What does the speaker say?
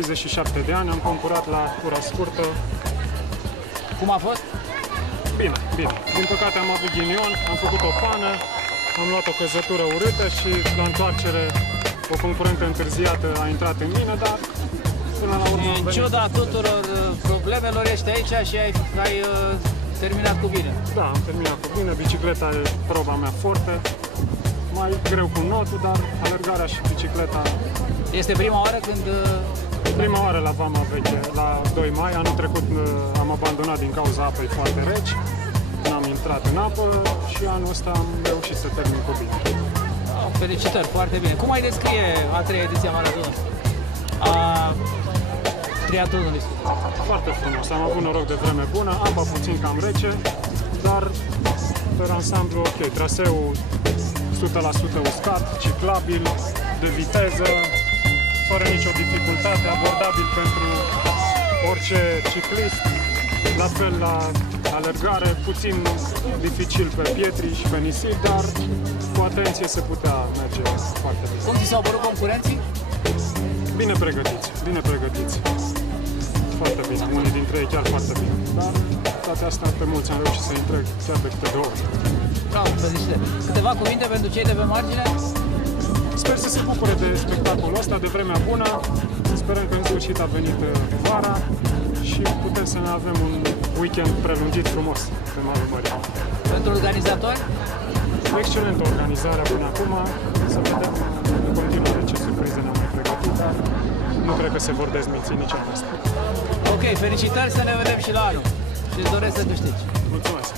37 de ani, am concurat la cura scurtă. Cum a fost? Bine, bine. Din păcate am avut ghinion, am făcut o pană, am luat o căzătură urâtă și la întoarcere o concurentă întârziată a intrat în mine, dar până la urmă am În venit. ciuda tuturor problemelor ești aici și ai terminat cu bine. Da, am terminat cu bine, bicicleta e proba mea forte, mai greu cu notul, dar alergarea și bicicleta. Este prima oară când... Prima oară la Vama Veche, la 2 mai, anul trecut am abandonat din cauza apei foarte reci, n-am intrat în apă și anul ăsta am reușit să termin cu bine. Felicitări, foarte bine. Cum ai descrie a treia ediție a maratonului? A triatlonului? Foarte frumos, am avut noroc de vreme bună, apa puțin cam rece, dar pe ansamblu ok, traseul 100% uscat, ciclabil, de viteză, fără nicio dificultate, abordabil pentru orice ciclist, la fel la alergare, puțin dificil pe pietri și pe nisip, dar cu atenție se putea merge foarte bine. Cum ți s-au părut concurenții? Bine pregătiți, bine pregătiți. Foarte bine, unii dintre ei chiar foarte bine. Dar toate astea pe mulți am reușit să intră chiar de câte 2 ori. Bravo, felicitări. Câteva cuvinte pentru cei de pe margine? Sper să se bucure de spectacolul ăsta, de vremea bună. Sperăm că în sfârșit a venit vara și putem să ne avem un weekend prelungit frumos pe malul mării. Pentru organizatori? Excelentă organizarea până acum. Să vedem în continuare ce surprize ne-am mai pregătit, dar nu cred că se vor dezminți nici asta. Ok, felicitări, să ne vedem și la anul. Și îți doresc să câștigi. Mulțumesc!